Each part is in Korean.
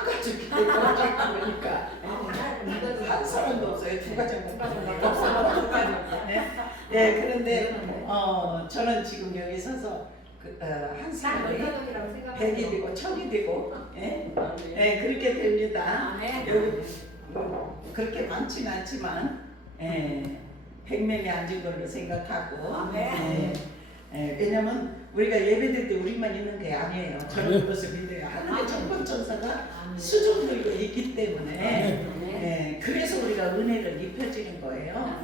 한 가족이 그러니까 한 사람도 없어요. 두 가족밖에 없어요. 네, 그런데 저는 지금 여기 서서 한 사람이 100일이고 1000일이고 그렇게 됩니다. 여기 그렇게 많지는 않지만 100명이 앉은 걸로 생각하고 왜냐면 우리가 예배드릴 때 우리만 있는 게 아니에요. 저는 그것을 믿어요. 하늘의 천군천사가 수종들고 있기 때문에 그래서 우리가 은혜를 입혀지는 거예요.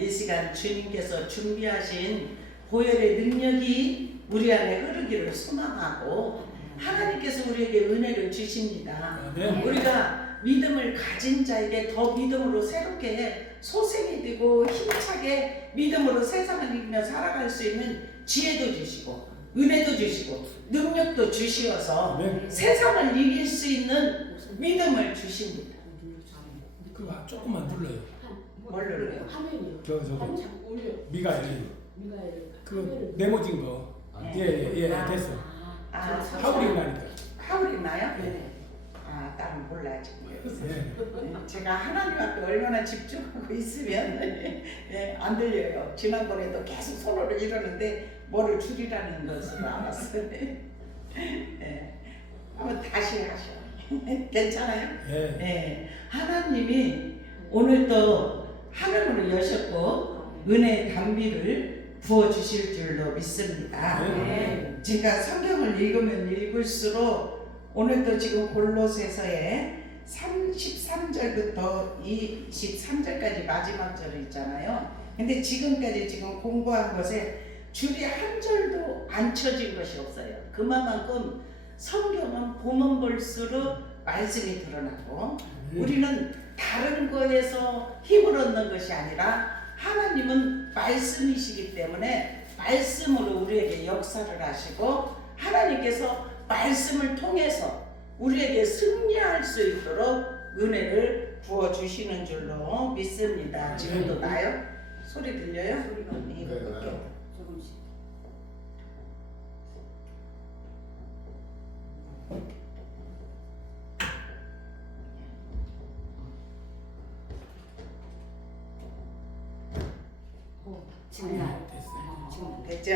이 시간 주님께서 준비하신 보혈의 능력이 우리 안에 흐르기를 소망하고 하나님께서 우리에게 은혜를 주십니다. 우리가 믿음을 가진 자에게 더 믿음으로 새롭게 소생이 되고 힘차게 믿음으로 세상을 이기며 살아갈 수 있는 지혜도 주시고 은혜도 주시고 능력도 주시어서 세상을 이길 수 있는 믿음을 주십니다. 그거 조금만 눌러요. 뭘 눌러요? 저거 미가엘 그 네모진 거. 예 됐어. 하울이 나니까. 하울이 나요? 나는 몰라야지. 제가 하나님 앞에 얼마나 집중하고 있으면 안 들려요. 지난번에도 계속 손으로 이러는데 뭐를 줄이라는 것을 알았어요. 한번 다시 하셔. 괜찮아요? 하나님이 오늘도 하늘문을 여셨고 은혜의 담비를 부어주실 줄로 믿습니다. 제가 성경을 읽으면 읽을수록 오늘도 지금 골로새서에 33절부터 23절까지 마지막 절이 있잖아요. 근데 지금까지 지금 공부한 것에 줄이 한 절도 안 쳐진 것이 없어요. 그만큼 성경은 보면 볼수록 말씀이 드러나고 우리는 다른 거에서 힘을 얻는 것이 아니라 하나님은 말씀이시기 때문에 말씀으로 우리에게 역사를 하시고 하나님께서 말씀을 통해서 우리에게 승리할 수 있도록 은혜를 부어주시는 줄로 믿습니다. 지금도 나요? 소리 들려요? 소리가 이거밖에 조금씩. 지금 됐죠?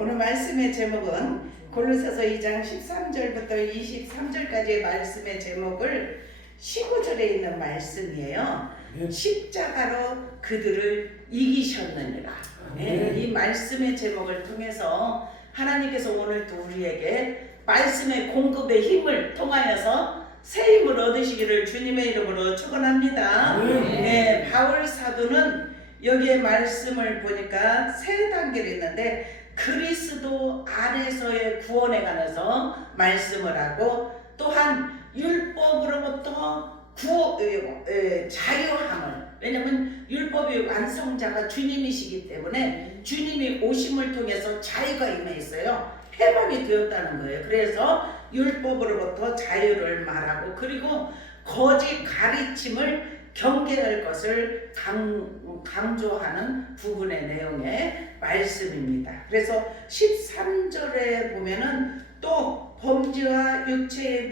오늘 말씀의 제목은 골로새서 2장 13절부터 23절까지의 말씀의 제목을 15절에 있는 말씀이에요. 십자가로 그들을 이기셨느니라. 이 말씀의 제목을 통해서 하나님께서 오늘도 우리에게 말씀의 공급의 힘을 통하여서 새 힘을 얻으시기를 주님의 이름으로 축원합니다. 바울 사도는 여기에 말씀을 보니까 세 단계로 있는데 그리스도 안에서의 구원에 관해서 말씀을 하고 또한 율법으로부터 자유함을, 왜냐하면 율법의 완성자가 주님이시기 때문에 주님이 오심을 통해서 자유가 임해있어요. 해방이 되었다는 거예요. 그래서 율법으로부터 자유를 말하고 그리고 거짓 가르침을 경계할 것을 강조하는 부분의 내용의 말씀입니다. 그래서 13절에 보면은 또 범죄와 육체의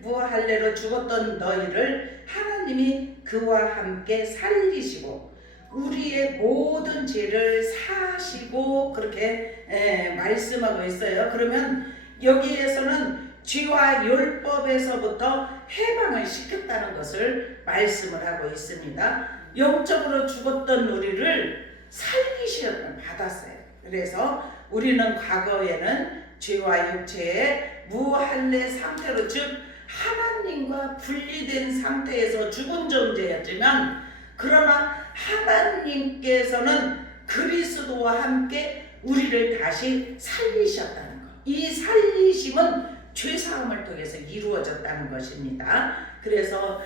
무할례로 죽었던 너희를 하나님이 그와 함께 살리시고 우리의 모든 죄를 사하시고 그렇게 말씀하고 있어요. 그러면 여기에서는 죄와 율법에서부터 해방을 시켰다는 것을 말씀을 하고 있습니다. 영적으로 죽었던 우리를 살리시려고 받았어요. 그래서 우리는 과거에는 죄와 육체의 무할례 상태로 즉 하나님과 분리된 상태에서 죽은 존재였지만 그러나 하나님께서는 그리스도와 함께 우리를 다시 살리셨다는 것. 이 살리심은 죄사함을 통해서 이루어졌다는 것입니다. 그래서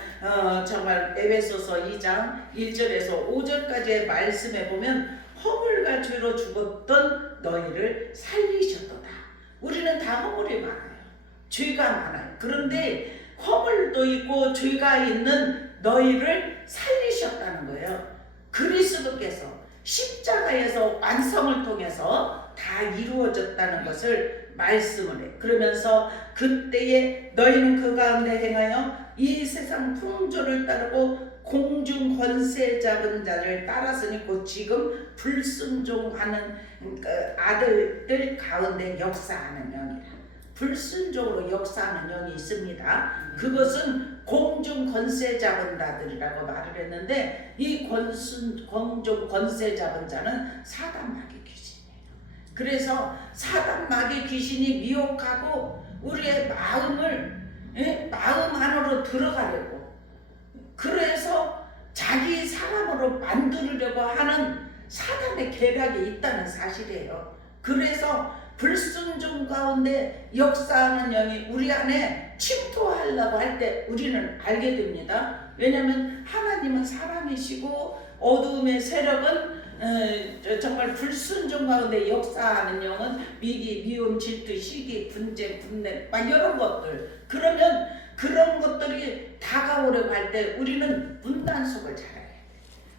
정말 에베소서 2장 1절에서 5절까지의 말씀에 보면 허물과 죄로 죽었던 너희를 살리셨도다. 우리는 다 허물이 많아요. 죄가 많아요. 그런데 허물도 있고 죄가 있는 너희를 살리셨다는 거예요. 그리스도께서 십자가에서 완성을 통해서 다 이루어졌다는 것을 말씀을 해. 그러면서 그때에 너희는 그 가운데 행하여 이 세상 풍조를 따르고 공중 권세 잡은 자를 따랐으니 곧 지금 불순종하는 아들들 가운데 역사하는 영이라. 불순종으로 역사하는 영이 있습니다. 그것은 공중 권세 잡은 자들이라고 말을 했는데 이 공중 권세 잡은 자는 사단 마귀 귀신이에요. 그래서 사단 마귀 귀신이 미혹하고 우리의 마음을 마음 안으로 들어가려고, 그래서 자기 사람으로 만들려고 하는 사단의 계략이 있다는 사실이에요. 그래서 불순종 가운데 역사하는 영이 우리 안에 침투하려고 할 때 우리는 알게 됩니다. 왜냐하면 하나님은 사람이시고 어두움의 세력은 정말 불순종 가운데 역사하는 영은 미기, 미움, 질투, 시기, 분쟁, 분냄 막 이런 것들. 그러면 그런 것들이 다가오려고 할 때 우리는 문단속을 잘해야 해요.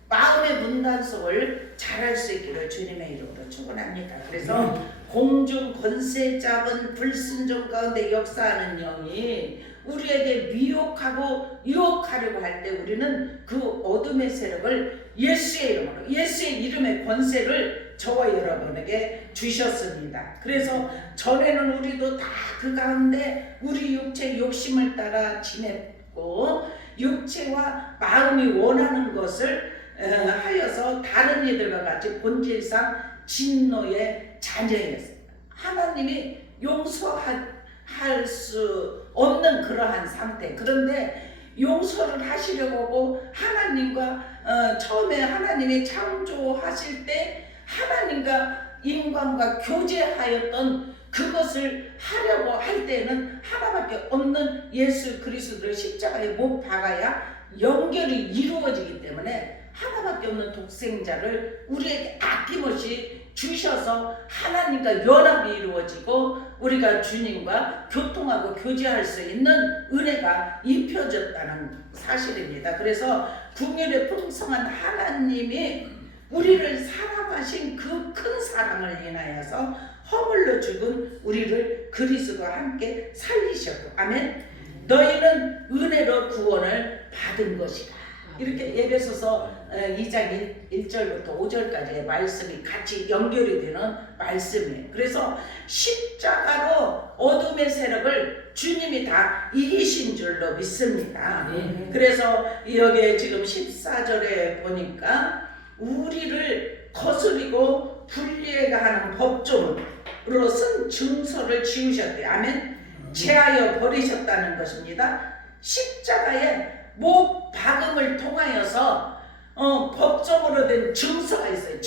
마음의 문단속을 잘할 수 있기를 주님의 이름으로 축원합니다. 그래서 공중 권세 잡은 불순종 가운데 역사하는 영이 우리에게 미혹하고 유혹하려고 할 때 우리는 그 어둠의 세력을 예수의 이름으로, 예수의 이름의 권세를 저와 여러분에게 주셨습니다. 그래서 전에는 우리도 다 그 가운데 우리 육체 욕심을 따라 지냈고 육체와 마음이 원하는 것을 하여서 다른 이들과 같이 본질상 진노의 자녀였습니다. 하나님이 용서할 수 없는 그러한 상태. 그런데 용서를 하시려고 하고 하나님과 처음에 하나님이 창조하실 때 하나님과 인간과 교제하였던 그것을 하려고 할 때는 하나밖에 없는 예수 그리스도를 십자가에 못 박아야 연결이 이루어지기 때문에 하나밖에 없는 독생자를 우리에게 아낌없이 주셔서 하나님과 연합이 이루어지고 우리가 주님과 교통하고 교제할 수 있는 은혜가 입혀졌다는 사실입니다. 그래서 긍휼의 풍성한 하나님이 우리를 사랑하신 그 큰 사랑을 인하여서 허물로 죽은 우리를 그리스도와 함께 살리셨고, 아멘. 너희는 은혜로 구원을 받은 것이다. 이렇게 에베소서 2장 1절부터 5절까지의 말씀이 같이 연결이 되는 말씀이에요. 그래서 십자가로 어둠의 세력을 주님이 다 이기신 줄로 믿습니다. 그래서 여기에 지금 14절에 보니까 우리를 거스리고 불리해가하는 법조문으로 쓴 증서를 지우셨대요. 아멘. 제하여 버리셨다는 것입니다. 십자가에 못 박음을 통하여서 법정으로 된 증서가 있어요.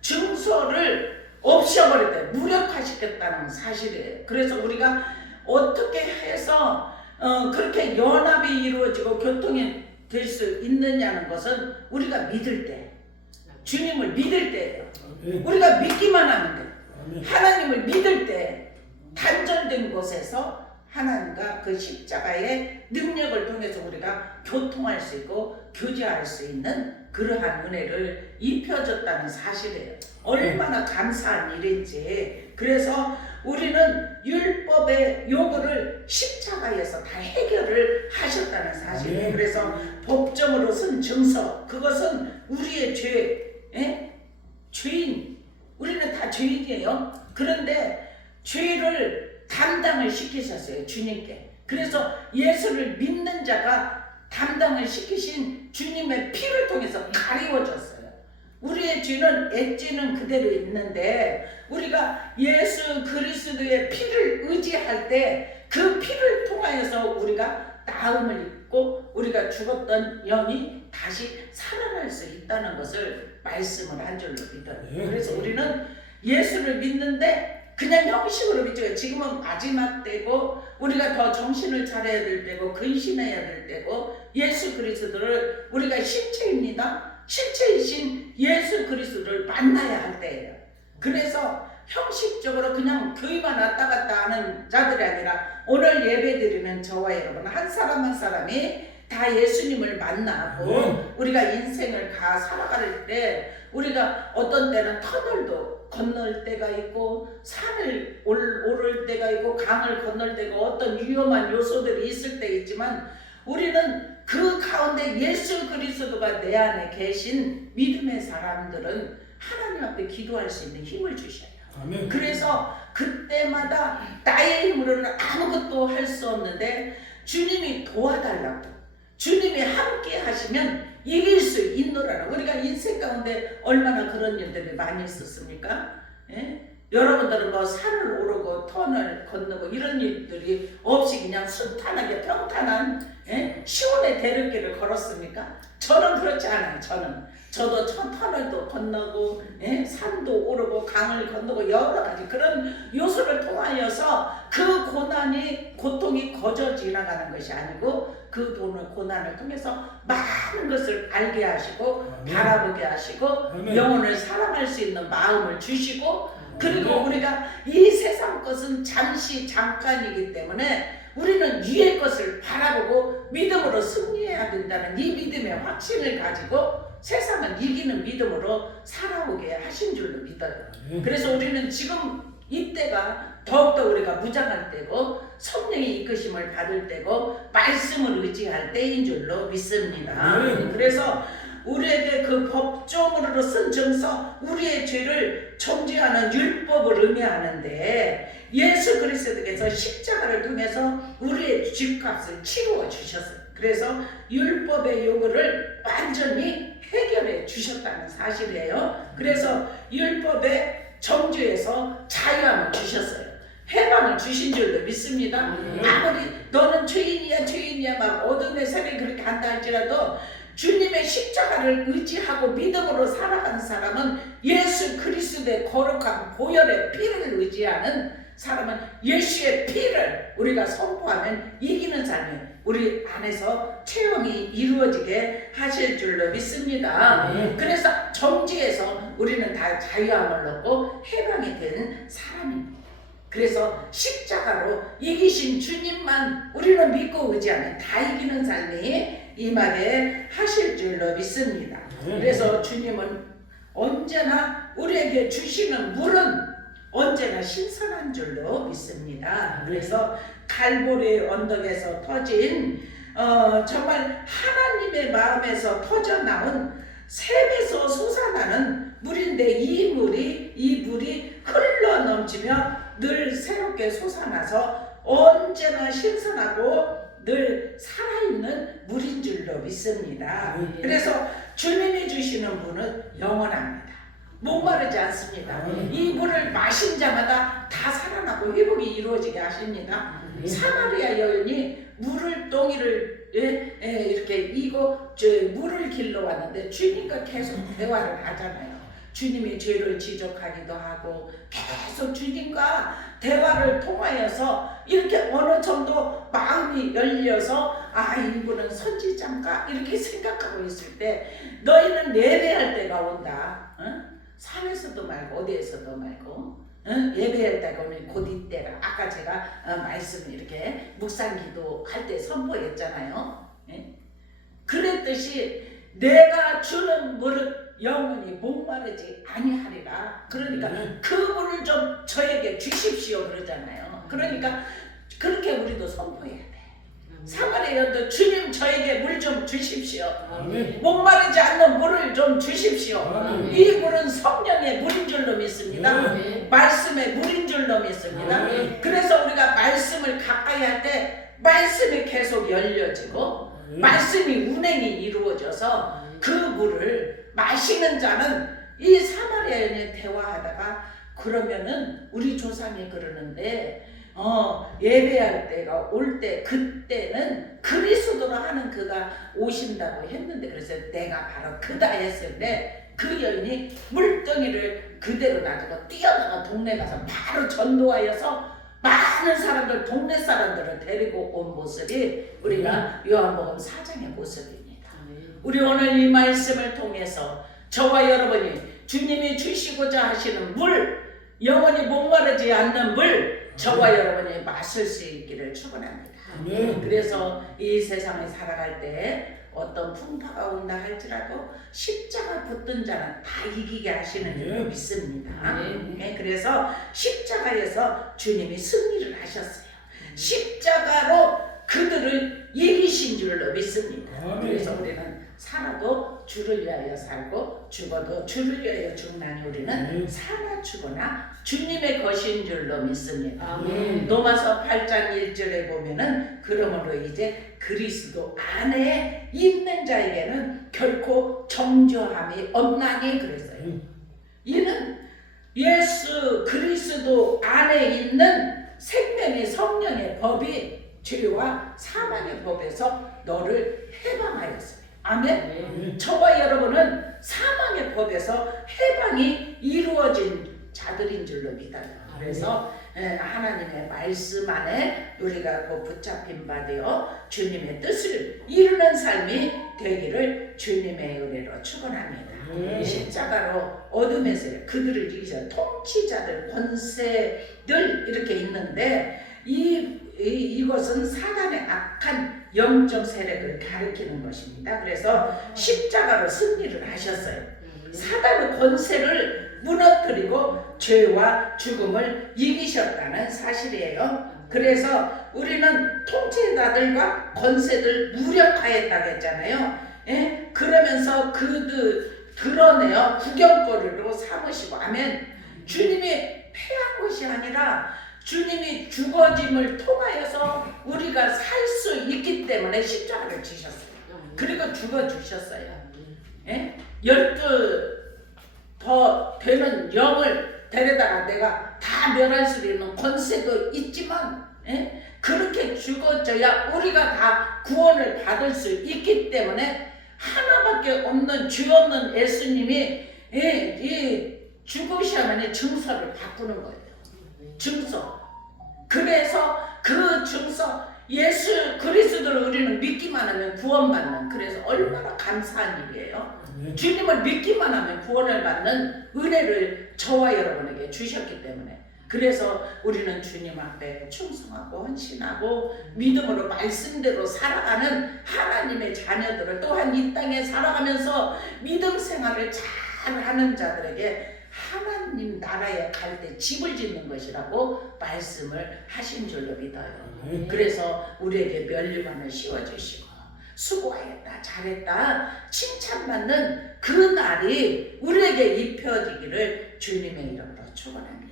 증서를 없애버렸대요. 무력화시켰다는 사실이에요. 그래서 우리가 어떻게 해서 그렇게 연합이 이루어지고 교통이 될 수 있느냐는 것은 우리가 믿을 때, 주님을 믿을 때예요. 우리가 믿기만 하면 돼요. 하나님을 믿을 때 단절된 곳에서 하나님과 그 십자가의 능력을 통해서 우리가 교통할 수 있고 교제할 수 있는 그러한 은혜를 입혀줬다는 사실이에요. 얼마나 감사한 일인지. 그래서 우리는 율법의 요구를 십자가에서 다 해결을 하셨다는 사실이에요. 그래서 법정으로 쓴 증서, 그것은 우리의 죄인, 우리는 다 죄인이에요. 그런데 죄를 담당을 시키셨어요, 주님께. 그래서 예수를 믿는 자가 담당을 시키신 주님의 피를 통해서 가리워졌어요. 우리의 죄는 엣죄는 그대로 있는데 우리가 예수 그리스도의 피를 의지할 때 그 피를 통하여서 우리가 나음을 입고 우리가 죽었던 영이 다시 살아날 수 있다는 것을 말씀을 한 줄로 믿어요. 그래서 우리는 예수를 믿는데 그냥 형식으로 믿죠. 지금은 마지막 때고 우리가 더 정신을 차려야 될 때고 근신해야 될 때고 예수 그리스도를 우리가 실체입니다. 실체이신 예수 그리스도를 만나야 할 때예요. 그래서 형식적으로 그냥 교회만 왔다 갔다 하는 자들이 아니라 오늘 예배드리는 저와 여러분 한 사람 한 사람이 다 예수님을 만나고 우리가 인생을 다 살아갈 때 우리가 어떤 때는 터널도 건널 때가 있고 산을 오를 때가 있고 강을 건널 때가 어떤 위험한 요소들이 있을 때 있지만 우리는 그 가운데 예수 그리스도가 내 안에 계신 믿음의 사람들은 하나님 앞에 기도할 수 있는 힘을 주셔요. 아멘. 그래서 그때마다 나의 힘으로는 아무것도 할 수 없는데 주님이 도와달라고, 주님이 함께 하시면 이길 수 있노라라. 우리가 인생 가운데 얼마나 그런 일들이 많이 있었습니까? 예? 여러분들은 뭐 산을 오르고 터널 건너고 이런 일들이 없이 그냥 순탄하게 평탄한 시온의 대륙길을 걸었습니까? 저는 그렇지 않아요. 저도 터널도 건너고 산도 오르고 강을 건너고 여러 가지 그런 요소를 통하여서 그 고통이 거저 지나가는 것이 아니고 그 고난을 통해서 많은 것을 알게 하시고 바라보게 하시고 영혼을 사랑할 수 있는 마음을 주시고 그리고 우리가 이 세상 것은 잠깐이기 때문에 우리는 위의 것을 바라보고 믿음으로 승리해야 된다는 이 믿음의 확신을 가지고 세상을 이기는 믿음으로 살아오게 하신 줄로 믿어요. 그래서 우리는 지금 이때가 더욱더 우리가 무장할 때고 성령의 이끄심을 받을 때고 말씀을 의지할 때인 줄로 믿습니다. 그래서 우리에게 그 법조문으로 쓴 증서, 우리의 죄를 정죄하는 율법을 의미하는데 예수 그리스도께서 십자가를 통해서 우리의 죗값을 치루어 주셨어요. 그래서 율법의 요구를 완전히 해결해 주셨다는 사실이에요. 그래서 율법의 정죄에서 자유함을 주셨어요. 해방을 주신 줄로 믿습니다. 아무리 너는 죄인이야 막 어둠의 세력이 그렇게 한다 할지라도 주님의 십자가를 의지하고 믿음으로 살아가는 사람은 예수 그리스도의 거룩한 보혈의 피를 의지하는 사람은 예수의 피를 우리가 선포하면 이기는 삶이 우리 안에서 체험이 이루어지게 하실 줄로 믿습니다. 그래서 정죄에서 우리는 다 자유함을 얻고 해방이 된 사람입니다. 그래서 십자가로 이기신 주님만 우리는 믿고 의지하면 다 이기는 삶이 임하게 하실 줄로 믿습니다. 그래서 주님은 언제나 우리에게 주시는 물은 언제나 신선한 줄로 믿습니다. 그래서 갈보리 언덕에서 터진 정말 하나님의 마음에서 터져나온 샘에서 솟아나는 물인데 이 물이 흘러 넘치며 늘 새롭게 솟아나서 언제나 신선하고 늘 살아있는 물인 줄로 믿습니다. 그래서 주님이 주시는 물은 영원합니다. 목마르지 않습니다. 이 물을 마신 자마다 다 살아나고 회복이 이루어지게 하십니다. 사마리아 여인이 물을 이렇게 이고 물을 길러 왔는데 주님과 계속 대화를 하잖아요. 주님이 죄를 지적하기도 하고 계속 주님과 대화를 통하여서 이렇게 어느 정도 마음이 열려서 이분은 선지자인가 이렇게 생각하고 있을 때 너희는 예배할 때가 온다. 산에서도 말고 어디에서도 말고 예배할 때가 오면 곧 이때라. 아까 제가 말씀 이렇게 묵상기도 할 때 선포했잖아요. 그랬듯이 내가 주는 물은 영원히 목마르지 아니하리라. 그러니까 그 물을 좀 저에게 주십시오 그러잖아요. 그러니까 그렇게 우리도 선포해야 돼. 사마리아도 주님 저에게 물 좀 주십시오. 목마르지 않는 물을 좀 주십시오. 이 물은 성령의 물인 줄로 믿습니다. 말씀의 물인 줄로 믿습니다. 그래서 우리가 말씀을 가까이 할 때 말씀이 계속 열려지고 말씀이 운행이 이루어져서 그 물을 마시는 자는 이 사마리아 여인이 대화하다가 그러면은 우리 조상이 그러는데 예배할 때가 올 때 그때는 그리스도로 하는 그가 오신다고 했는데 그래서 내가 바로 그다 했을 때 그 여인이 물덩이를 그대로 놔두고 뛰어나가 동네 가서 바로 전도하여서 많은 사람들 동네 사람들을 데리고 온 모습이 우리가 요한복음 4장의 모습입니다. 우리 오늘 이 말씀을 통해서 저와 여러분이 주님이 주시고자 하시는 물 영원히 목마르지 않는 물 저와 여러분이 맞설 수 있기를 축원합니다. 아멘. 그래서 이 세상에 살아갈 때 어떤 풍파가 온다 할지라도 십자가 붙든 자는 다 이기게 하시는 줄로 믿습니다. 그래서 십자가에서 주님이 승리를 하셨어요. 십자가로 그들을 이기신 줄로 믿습니다. 그래서 우리는 살아도 주를 위하여 살고 죽어도 주를 위하여 죽나니 우리는 사나 죽거나 주님의 것인 줄로 믿습니다. 로마서 8장 1절에 보면은 그러므로 이제 그리스도 안에 있는 자에게는 결코 정죄함이 없나니 그랬어요. 이는 예수 그리스도 안에 있는 생명의 성령의 법이 죄와 사망의 법에서 너를 해방하였어요. 아멘. 저와 여러분은 사망의 법에서 해방이 이루어진 자들인 줄로 믿어요. 그래서 하나님의 말씀 안에 우리가 그 붙잡힌 바 되어 주님의 뜻을 이루는 삶이 되기를 주님의 은혜로 축원합니다. 십자가로 어둠에서 그들을 이기셔 통치자들 권세들 이렇게 있는데 이것은 사단의 악한 영적 세력을 가리키는 것입니다. 그래서 십자가로 승리를 하셨어요. 사단의 권세를 무너뜨리고 죄와 죽음을 이기셨다는 사실이에요. 그래서 우리는 통치자들과 권세들 무력화했다고 했잖아요. 그러면서 그들 드러내어 구경거리로 삼으시고 아멘. 주님이 패한 것이 아니라 주님이 죽어짐을 통하여서 우리가 살 수 있기 때문에 십자가를 지셨어요. 그리고 죽어주셨어요. 12 더 되는 영을 데려다가 내가 다 멸할 수 있는 권세도 있지만 그렇게 죽어져야 우리가 다 구원을 받을 수 있기 때문에 하나밖에 없는 죄 없는 예수님이 이 죽으시면 증서를 바꾸는 거예요. 증서. 그래서 그 증서 예수 그리스도를 우리는 믿기만 하면 구원받는 그래서 얼마나 감사한 일이에요. 주님을 믿기만 하면 구원을 받는 은혜를 저와 여러분에게 주셨기 때문에 그래서 우리는 주님 앞에 충성하고 헌신하고 믿음으로 말씀대로 살아가는 하나님의 자녀들을 또한 이 땅에 살아가면서 믿음 생활을 잘하는 자들에게 하나님 나라에 갈 때 집을 짓는 것이라고 말씀을 하신 줄로 믿어요. 그래서 우리에게 면류관을 씌워주시고 수고하였다 잘했다 칭찬받는 그 날이 우리에게 입혀지기를 주님의 이름으로 축원합니다.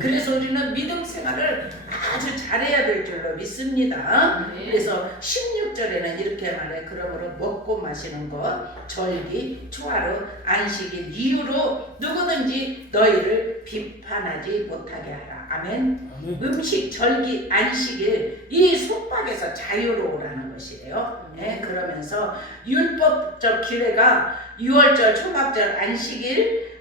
그래서 우리는 믿음 생활을 아주 잘해야 될 줄로 믿습니다. 그래서 16절에는 이렇게 말해 그러므로 먹고 마시는 것 절기, 초하루, 안식일 이유로 누구든지 너희를 비판하지 못하게 하라. 아멘. 음식, 절기, 안식일 이 속박에서 자유로우라는 것이에요. 그러면서 율법적 기회가 6월절, 초막절, 안식일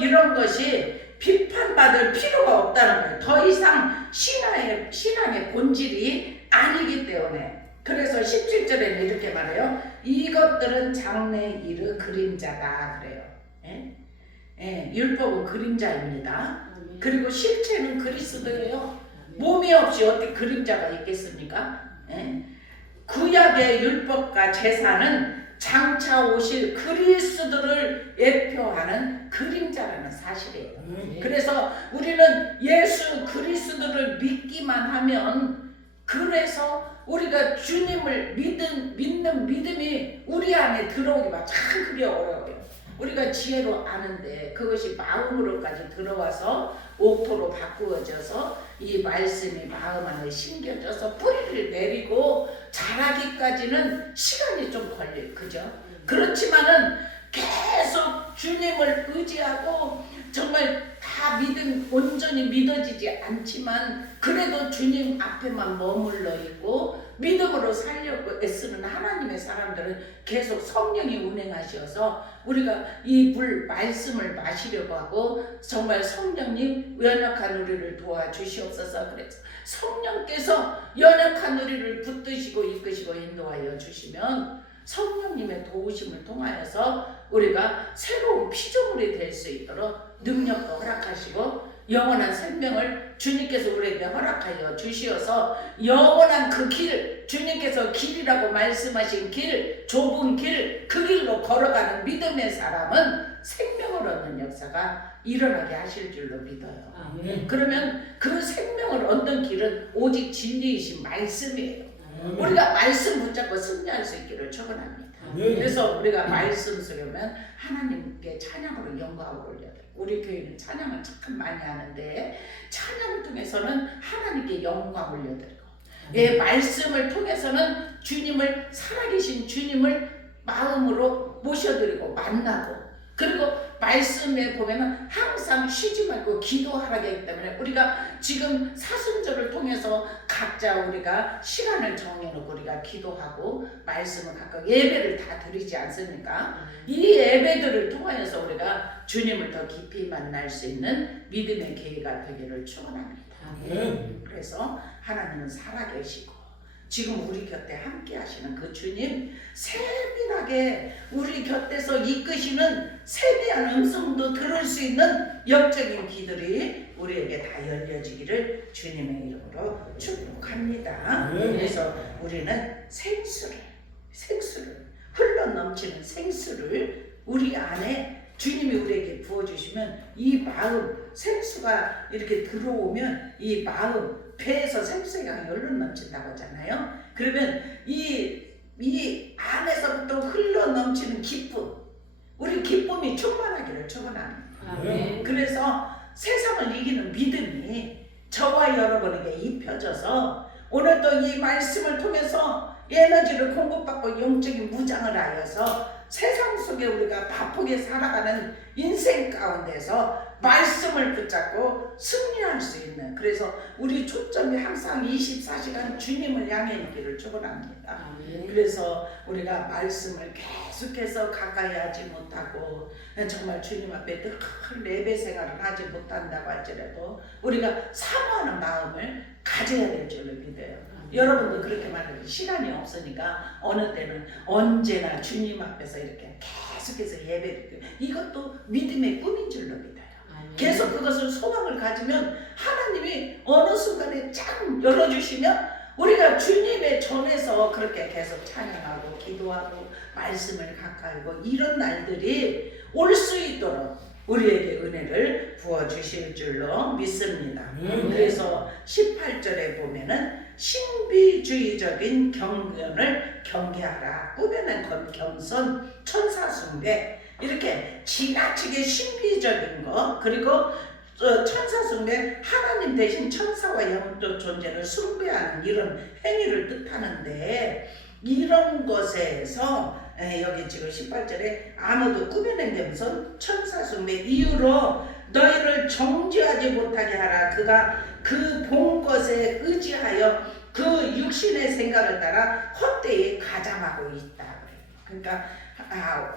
이런 것이 비판받을 필요가 없다는 거예요. 더 이상 신앙의 본질이 아니기 때문에. 그래서 17절에는 이렇게 말해요. 이것들은 장래 일의 그림자다 그래요. 율법은 그림자입니다. 그리고 실체는 그리스도예요. 몸이 없이 어떻게 그림자가 있겠습니까? 구약의 율법과 제사는 장차 오실 그리스도를 예표하는 그림자라는 사실이에요. 그래서 우리는 예수 그리스도를 믿기만 하면 그래서 우리가 주님을 믿는 믿음이 우리 안에 들어오기가 참 그게 어려워요. 우리가 지혜로 아는데 그것이 마음으로까지 들어와서 옥토로 바꾸어져서 이 말씀이 마음 안에 심겨져서 뿌리를 내리고 자라기까지는 시간이 좀 걸려요. 그죠? 그렇지만은 계속 주님을 의지하고 정말 다 온전히 믿어지지 않지만 그래도 주님 앞에만 머물러 있고 믿음으로 살려고 애쓰는 하나님의 사람들은 계속 성령이 운행하셔서 우리가 이 말씀을 마시려고 하고 정말 성령님 연약한 우리를 도와주시옵소서. 그래서 성령께서 연약한 우리를 붙드시고 이끄시고 인도하여 주시면 성령님의 도우심을 통하여서 우리가 새로운 피조물이 될 수 있도록 능력도 허락하시고 영원한 생명을 주님께서 우리에게 허락하여 주시어서 영원한 그 길, 주님께서 길이라고 말씀하신 길, 좁은 길, 그 길로 걸어가는 믿음의 사람은 생명을 얻는 역사가 일어나게 하실 줄로 믿어요. 그러면 그 생명을 얻는 길은 오직 진리이신 말씀이에요. 우리가 말씀 붙잡고 승리할 수 있기를 축원합니다. 그래서 우리가 말씀 쓰려면 하나님께 찬양으로 영광을 올려드려요. 우리 교회는 찬양을 참 많이 하는데 찬양을 통해서는 하나님께 영광 올려드리고 예, 말씀을 통해서는 주님을 살아계신 주님을 마음으로 모셔드리고 만나고 그리고 말씀에 보면은 항상 쉬지 말고 기도하라고 하기 때문에 우리가 지금 사순절을 통해서 각자 우리가 시간을 정해놓고 우리가 기도하고 말씀을 각각 예배를 다 드리지 않습니까? 이 예배들을 통하여서 우리가 주님을 더 깊이 만날 수 있는 믿음의 계기가 되기를 축원합니다. 그래서 하나님은 살아계시고 지금 우리 곁에 함께 하시는 그 주님 세밀하게 우리 곁에서 이끄시는 세미한 음성도 들을 수 있는 영적인 귀들이 우리에게 다 열려지기를 주님의 이름으로 축복합니다. 그래서 우리는 생수를 흘러넘치는 생수를 우리 안에 주님이 우리에게 부어주시면 이 마음 생수가 이렇게 들어오면 이 마음 배에서 생수가 흘러넘친다고 하잖아요. 그러면 이 안에서부터 흘러넘치는 기쁨 우리 기쁨이 충만하기를 축원합니다. 그래서 세상을 이기는 믿음이 저와 여러분에게 입혀져서 오늘도 이 말씀을 통해서 에너지를 공급받고 영적인 무장을 하여서 세상 속에 우리가 바쁘게 살아가는 인생 가운데서 말씀을 붙잡고 승리할 수 있는 그래서 우리 초점이 항상 24시간 주님을 향해 있기를 축원합니다. 그래서 우리가 말씀을 계속해서 가까이 하지 못하고 정말 주님 앞에 늘 예배 생활을 하지 못한다고 할지라도 우리가 사모하는 마음을 가져야 될 줄로 믿어요. 여러분도 그렇게 말해요. 시간이 없으니까 어느 때는 언제나 주님 앞에서 이렇게 계속해서 예배드리고 이것도 믿음의 꿈인 줄로 믿어요. 계속 그것을 소망을 가지면 하나님이 어느 순간에 쫙 열어주시면 우리가 주님의 전에서 그렇게 계속 찬양하고 기도하고 말씀을 가까이고 이런 날들이 올 수 있도록 우리에게 은혜를 부어주실 줄로 믿습니다. 그래서 18절에 보면은 신비주의적인 경건을 경계하라. 꾸며낸 겸손, 천사숭배 이렇게 지나치게 신비적인 거 그리고 천사숭배 하나님 대신 천사와 영적 존재를 숭배하는 이런 행위를 뜻하는데 이런 것에서 여기 지금 18절에 아무도 꾸며낸 겸손 천사숭배 이유로 너희를 정죄하지 못하게 하라. 그가 그 본 것에 의지하여 그 육신의 생각을 따라 헛되이 가장하고 있다. 그러니까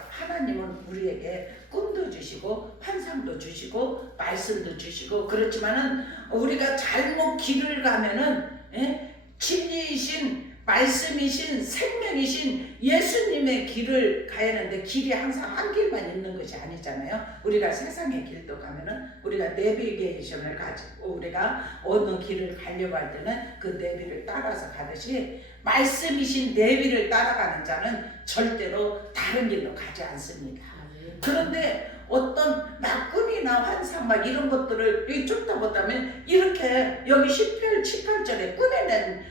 하나님은 우리에게 꿈도 주시고 환상도 주시고 말씀도 주시고 그렇지만은 우리가 잘못 길을 가면은 진리이신 말씀이신 생명이신 예수님의 길을 가야 하는데 길이 항상 한 길만 있는 것이 아니잖아요. 우리가 세상의 길도 가면은 우리가 내비게이션을 가지고 우리가 어느 길을 가려고 할 때는 그 내비를 따라서 가듯이 말씀이신 내비를 따라가는 자는 절대로 다른 길로 가지 않습니다. 그런데 어떤 막 꿈이나 환상 막 이런 것들을 쫓다 보다면 이렇게 여기 18절에 꾸며낸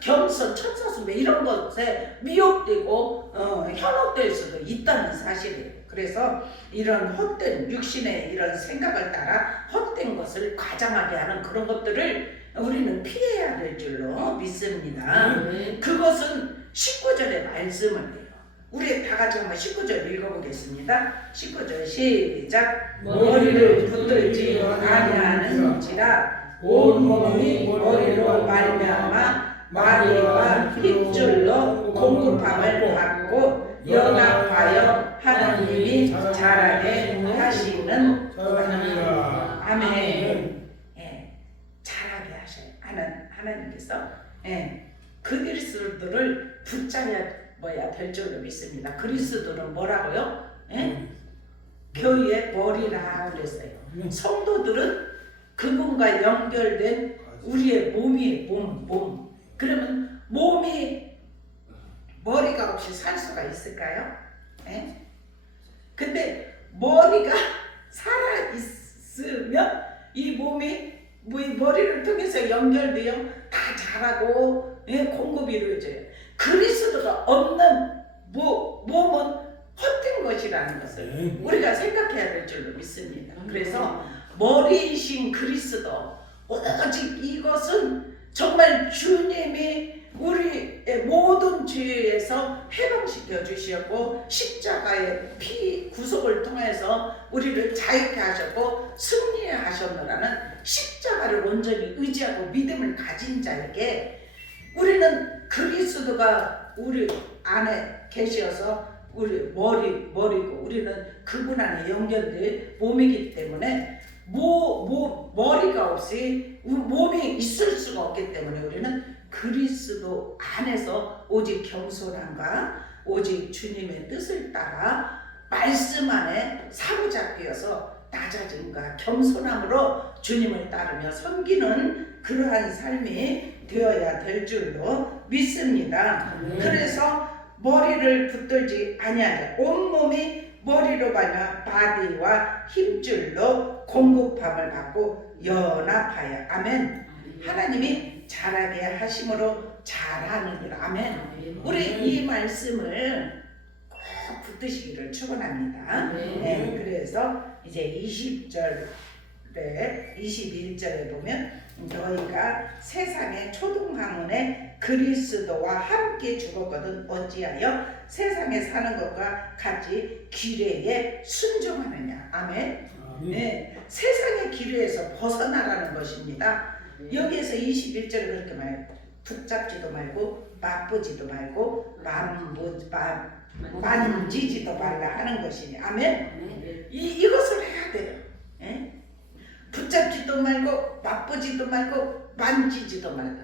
겸손, 천사숭배 이런 것에 미혹되고 현혹될 수도 있다는 사실이에요. 그래서 이런 헛된 육신의 이런 생각을 따라 헛된 것을 과장하게 하는 그런 것들을 우리는 피해야 될 줄로 믿습니다. 그것은 19절의 말씀을 해요. 우리 다 같이 한번 19절 읽어보겠습니다. 19절 시작. 머리를 붙들지 아니하는지라 온몸이 머리로 말미암아 마리와 핏줄로 공급함을 받고 연합하여 하나님이 자라게 하시는 도다. 아멘. 자라게 하셔요. 하나님께서 그리스도를 붙잡아야 될 줄로 믿습니다. 그리스도는 뭐라고요? 교회의 머리라 그랬어요. 성도들은 그분과 연결된 우리의 몸이에요. 몸. 그러면 몸이 머리가 없이 살 수가 있을까요? 예? 근데 머리가 살아 있으면 이 몸이 머리를 통해서 연결되어 다 자라고 공급이 이루어져요. 그리스도가 없는 몸은 헛된 것이라는 것을 우리가 생각해야 될 줄로 믿습니다. 그래서 머리이신 그리스도, 오직 이것은 정말 주님이 우리의 모든 죄에서 해방시켜 주셨고 십자가의 피 구속을 통해서 우리를 자유케 하셨고 승리하셨노라는 십자가를 온전히 의지하고 믿음을 가진 자에게 우리는 그리스도가 우리 안에 계셔서 우리 머리고 우리는 그분 안에 연결된 몸이기 때문에 머리가 없이 몸이 있을 수가 없기 때문에 우리는 그리스도 안에서 오직 겸손함과 오직 주님의 뜻을 따라 말씀 안에 사로잡혀서 낮아짐과 겸손함으로 주님을 따르며 섬기는 그러한 삶이 되어야 될 줄로 믿습니다. 그래서 머리를 붙들지 아니하자 온몸이 머리로 가며 바디와 힘줄로 공급함을 받고 연합하여 아멘. 하나님이 잘하게 하심으로 잘하느니라 아멘. 우리 이 말씀을 꼭 붙드시기를 축원합니다. 네, 그래서 이제 20절에 21절에 보면 너희가 세상의 초등학문에 그리스도와 함께 죽었거든 어찌하여 세상에 사는 것과 같이 기뢰에 순종하느냐 아멘. 네, 세상의 기뢰에서 벗어나라는 것입니다. 여기에서 21절에 그렇게 말해요. 붙잡지도 말고 맛보지도 말고 만지지도 말라 하는 것이니 아멘. 이것을 해야 돼요. 예? 붙잡지도 말고 맛보지도 말고 만지지도 말라.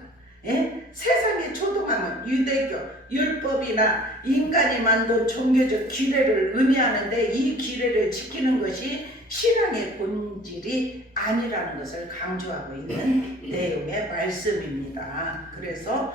예? 세상의 초등학문 유대교 율법이나 인간이 만든 종교적 규례를 의미하는데 이 규례를 지키는 것이 신앙의 본질이 아니라는 것을 강조하고 있는 내용의 말씀입니다. 그래서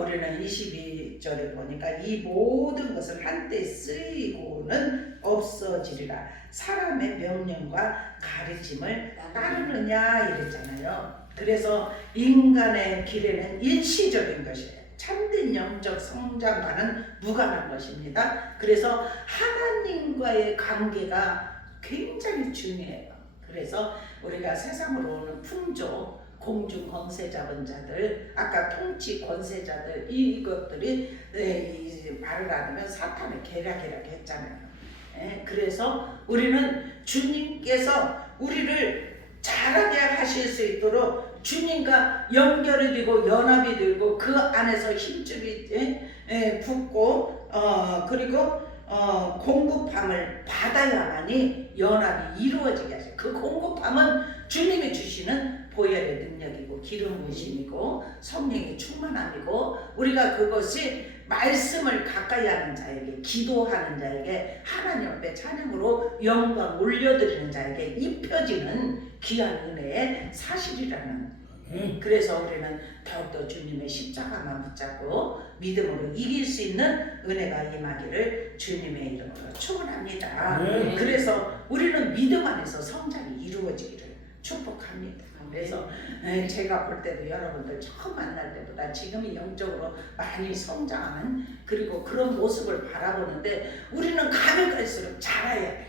우리는 22절에 보니까 이 모든 것을 한때 쓰이고는 없어지리라. 사람의 명령과 가르침을 따르느냐 이랬잖아요. 그래서 인간의 길에는 일시적인 것이에요. 참된 영적 성장과는 무관한 것입니다. 그래서 하나님과의 관계가 굉장히 중요해요. 그래서 우리가 세상으로 오는 풍조, 공중 권세 잡은 자들, 아까 통치 권세자들 이것들이 말을 안 하면 사탄의 계략이라고 했잖아요. 그래서 우리는 주님께서 우리를 잘하게 하실 수 있도록 주님과 연결이 되고 연합이 되고 그 안에서 힘줄이 붙고 그리고 공급함을 받아야만이 연합이 이루어지게 하죠. 그 공급함은 주님이 주시는 보혈의 능력이고 기름 부으심이고 성령의 충만함이고 우리가 그것이 말씀을 가까이 하는 자에게 기도하는 자에게 하나님 앞에 찬양으로 영광 올려드리는 자에게 입혀지는 귀한 은혜의 사실이라는 그래서 우리는 더욱더 주님의 십자가만 붙잡고 믿음으로 이길 수 있는 은혜가 임하기를 주님의 이름으로 축원합니다. 그래서 우리는 믿음 안에서 성장이 이루어지기를 축복합니다. 그래서 제가 볼 때도 여러분들 처음 만날 때보다 지금이 영적으로 많이 성장하는 그리고 그런 모습을 바라보는데 우리는 가면 갈수록 자라야 돼요.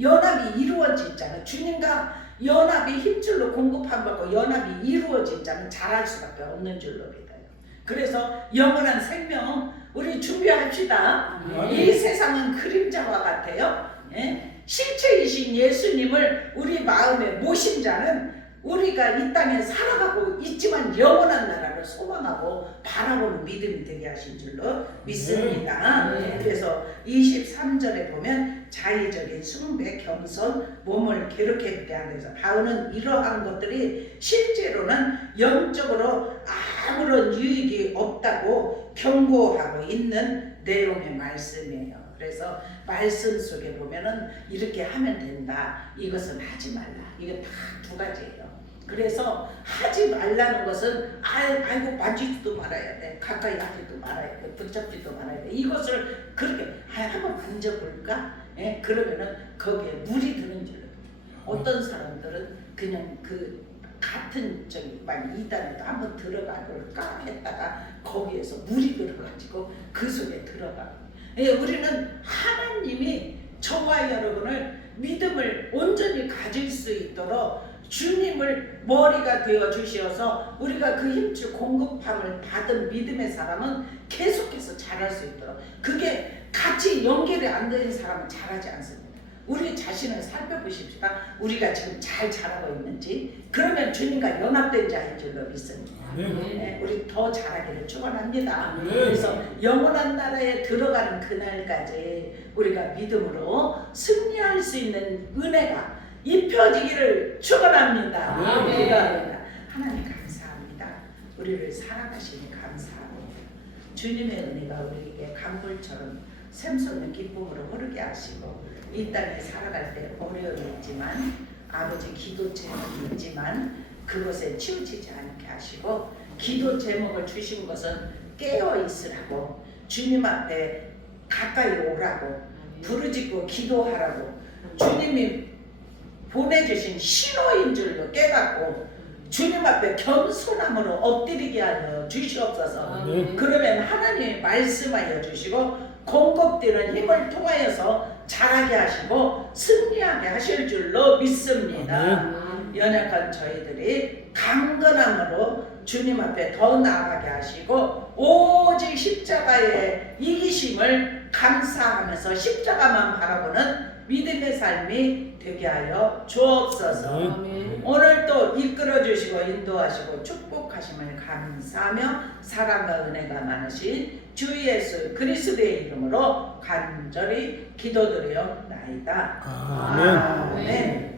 연합이 이루어질 자는 주님과 연합이 힘줄로 공급함받고 연합이 이루어진 자는 잘할 수밖에 없는 줄로 믿어요. 그래서 영원한 생명 우리 준비합시다. 이 세상은 그림자와 같아요. 실체이신 예수님을 우리 마음에 모신 자는 우리가 이 땅에 살아가고 있지만 영원한 나라를 소망하고 바라보는 믿음이 되게 하신 줄로 믿습니다. 그래서 23절에 보면 자의적인 숭배, 겸손, 몸을 괴롭게 하면서 바울은 이러한 것들이 실제로는 영적으로 아무런 유익이 없다고 경고하고 있는 내용의 말씀이에요. 그래서 말씀 속에 보면은 이렇게 하면 된다. 이것은 하지 말라. 이거 다 두 가지예요. 그래서 하지 말라는 것은 아이고 만지지도 말아야 돼. 가까이 하지도 말아야 돼. 붙잡지도 말아야 돼. 이것을 그렇게 한번 만져볼까? 예? 그러면은 거기에 물이 드는 줄. 어떤 사람들은 그냥 그 같은 저기 막 이단에도 한번 들어가 볼까 했다가 거기에서 물이 들어가지고 그 속에 들어가. 예, 우리는 하나님이 저와 여러분을 믿음을 온전히 가질 수 있도록 주님을 머리가 되어 주시어서 우리가 그 힘줄 공급함을 받은 믿음의 사람은 계속해서 잘할 수 있도록, 그게 같이 연결이 안 되는 사람은 잘하지 않습니다. 우리 자신을 살펴보십시다. 우리가 지금 잘 자라고 있는지. 그러면 주님과 연합된 자인 줄로 믿습니다. 네, 우리 더 잘하기를 축원합니다. 그래서 영원한 나라에 들어가는 그날까지 우리가 믿음으로 승리할 수 있는 은혜가 입혀지기를 축원합니다. 하나님 감사합니다. 우리를 사랑하시니 감사합니다. 주님의 은혜가 우리에게 강물처럼 샘솟는 기쁨으로 흐르게 하시고, 이 땅에 살아갈 때 어려움이 있지만 아버지 기도 제목이 있지만 그것에 치우치지 않게 하시고, 기도 제목을 주신 것은 깨어 있으라고, 주님 앞에 가까이 오라고, 부르짖고 기도하라고 주님이 보내주신 신호인 줄로 깨닫고 주님 앞에 겸손함으로 엎드리게 하여 주시옵소서. 그러면 하나님이 말씀하여 주시고 공급되는 힘을 통하여서 자라게 하시고 승리하게 하실 줄로 믿습니다. 연약한 저희들이 강건함으로 주님 앞에 더 나아가게 하시고, 오직 십자가의 이기심을 감사하면서 십자가만 바라보는 믿음의 삶이 되게 하여 주옵소서. 오늘도 이끌어 주시고 인도하시고 축복하심을 감사하며 사랑과 은혜가 많으신 주 예수 그리스도의 이름으로 간절히 기도드려옵나이다. 아멘.